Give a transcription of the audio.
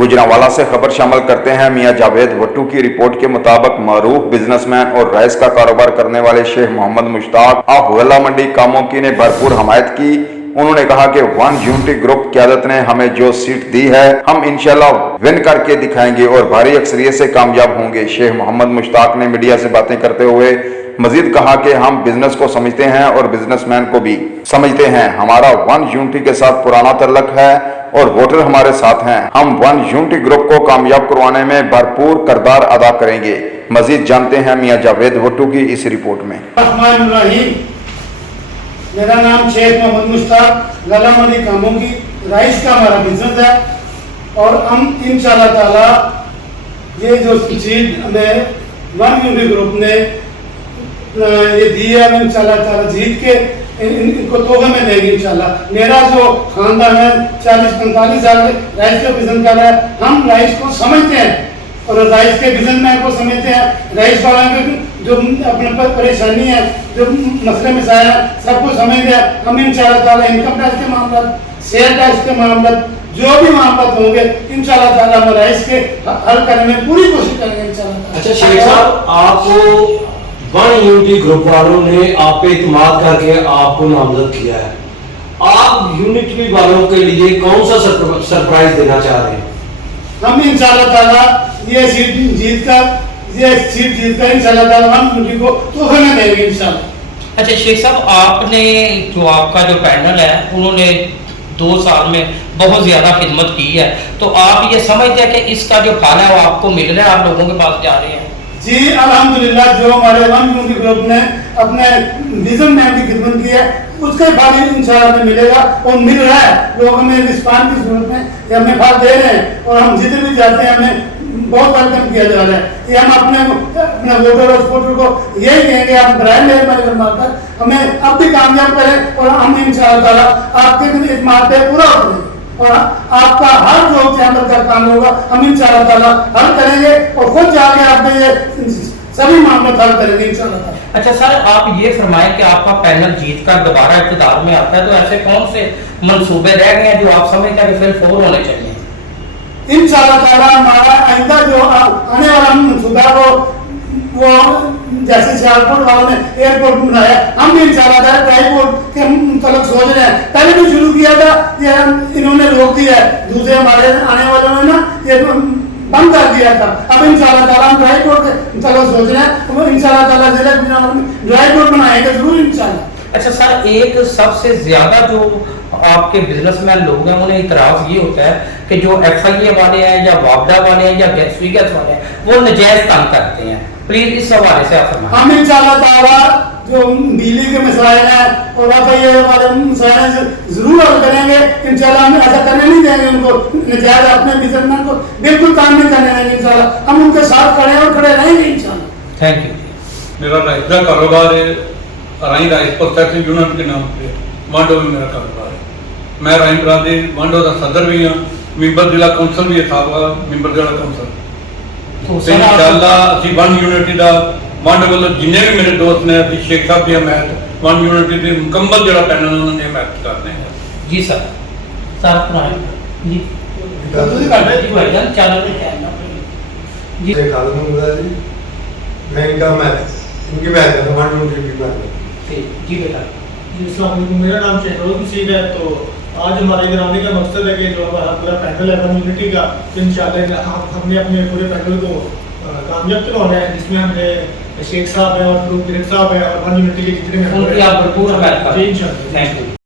गुजरांवाला से खबर शामिल करते हैं। मियां जावेद भट्टू की रिपोर्ट के मुताबिक मरूफ बिजनेसमैन और राइस का कारोबार करने वाले शेख मोहम्मद मुश्ताक हवेला मंडी कामोकी ने भरपूर हमायत की। उन्होंने कहा कि वन यूनिटी ग्रुप क़यादत ने हमें जो सीट दी है हम इंशाल्लाह विन करके दिखाएंगे और भारी अक्सरियत से कामयाब होंगे। शेख मोहम्मद मुश्ताक ने मीडिया से बातें करते हुए मजीद कहा कि हम बिजनेस को समझते हैं और बिजनेसमैन को भी समझते हैं। हमारा वन यूनिटी के साथ पुराना तल्लक है और वोटर हमारे साथ हैं। हम वन यूनिटी ग्रुप को कामयाब करवाने में भरपूर किरदार अदा करेंगे। मजीद जानते हैं मियां जावेद भट्टू की इस रिपोर्ट में। मेरा नाम शेख मोहम्मद मुश्ताक, हवेला मंडी कामोकी राइस का हमारा बिजनेस है और हम इंशाल्लाह ताला ये जो सीट हमें वन यूनिटी ग्रुप ने ये दी है, हम इंशाल्लाह ताला जीत के इनको तोहफे में देंगे इंशाल्लाह। मेरा जो खानदान है 40-45 साल राइस का बिजनेस कर रहा है। हम राइस को समझते हैं और राइस के बिजनेसमैन को समझते हैं। राइस वाला में जो अपने पर परेशानी है, जो मसले मसाइल है, सबको समझते हैं। हम इंशाल्लाह ताला इनकम टैक्स के मामला, सेल टैक्स के मामला, जो भी मामला होंगे इंशाल्लाह ताला हम राइस के हल करने में पूरी कोशिश करेंगे इंशाल्लाह। अच्छा शेख साहब, आपको वन यूनिटी ग्रुप वालों ने आप पे इत्मीनान करके आपको नामजद किया है, आप यूनिटी वालों के लिए कौन सा सरप्राइज देना चाह रहे हैं? हम इंशाल्लाह ताला ये सीट जीत कर इंशाल्लाह ताला हम यूनिटी को तोहफे में देंगे इंशाल्लाह। अच्छा शेख साहब, आपने जो आपका जो पैनल है उन्होंने 2 साल में बहुत ज़्यादा खिदमत की है, तो आप ये समझते हैं कि इसका जो फल है वो आपको मिल रहा है, आप लोगों के पास जा रहे हैं? जी अल्हम्दुलिल्लाह, जो हमारे वन यूनिटी ग्रुप ने अपने विजन मैन की खिदमत की है उसका फल इंशाल्लाह में मिलेगा और मिल रहा है। लोग हमें रिस्पांस की सूरत में ये हमें फल दे रहे हैं और हम जितने भी जाते हैं हमें बहुत वेलकम किया जा रहा है। ये हम अपने वोटर और सपोर्टर को यही कहेंगे, आप बराए मेहरबानी मारकर हमें अब भी कामयाब करें और हम इंशाल्लाह ताला आपके इत्मीनान पे पूरा उतरेंगे और आपका हर जो चैम्बर का काम होगा हम इंशाल्लाह ताला हल करेंगे और खुद जाके आपके ये सभी मामले हल करेंगे इंशाल्लाह ताला। अच्छा सर, आप ये फरमाएं कि आपका पैनल जीत कर दोबारा इक़्तिदार में आता है, तो ऐसे कौन से मंसूबे रह गए हैं जो आप समझते हैं कि फिर फौर होने चाहिए? इंशाल्लाह ताला हमारा आइंदा जो आने वाला मंसूबा वो जैसे सियालकोट वालों ने एयरपोर्ट बनाया, हम भी इंशाल्लाह ताला ट्राईपोर्ट के मतलब सोच रहे हैं। पहले भी शुरू किया था, ये इन्होंने रोक दिया है, दूसरे हमारे आने वालों ने ना ये बंद कर दिया था। अब इंशाल्लाह ताला हम ट्राईपोर्ट के तरफ सोच रहे हैं, इंशाल्लाह ताला जिले में ट्राईपोर्ट बनाएंगे जरूर इंशाल्लाह। अच्छा सर, एक सबसे ज्यादा जो आपके बिजनेसमैन लोग हैं उन्हें इतराज ये होता है कि जो FIA वाले हैं या वापडा वाले हैं या गैस वाले हैं वो नजायज तंग करते हैं। प्लीज इस हवाले से आप फरमाएं। हम इंशाल्लाह ताला जो बिजली के मसाइल हैं और FIA वाले मसाइल जरूर हल करेंगे इंशाल्लाह। हम ऐसा करने नहीं देंगे, उनको नजायज अपने बिजनेसमैन को बिल्कुल काम नहीं करने देंगे इंशाल्लाह। हम उनके साथ खड़े हैं और खड़े रहेंगे इंशाल्लाह। Thank you. मेरा राइस का कारोबार है, राई राइस प्रोसेसिंग यूनिट के नाम पे मांडो में मेरा कारोबार है। मैं राई बरादरी मांडो का सदर भी हाँ, मैंबर जिला कौंसल भी है, मैंबर जिला कौंसल। इंशाल्लाह ਅਸੀਂ वन यूनिटी ਦਾ मांडो वालों जिन्ने भी मेरे दोस्त ने अभी शेख साहब की हमायत वन यूनिटी के मुकम्मल जो पैनल उन्होंने हमायत करने हैं। जी सर, सर अपना जी भाईजान चैनल पे कहना जी मैं इनका इनकी बात करता हूँ वन यूनिटी की बात जी बेटा। मेरा नाम शहरोज मसीद है। तो आज हमारे इधर आने का मकसद है कि जो हमारा पूरा पैनल है वन यूनिटी का, तो इंशाल्लाह हमने अपने पूरे पैनल को कामयाब करवाना है, जिसमें हमने शेख साहब है और ग्रुप साहब है और वन यूनिटी के जितने उनकी आप भरपूर हमारे इंशाल्लाह। Thank you.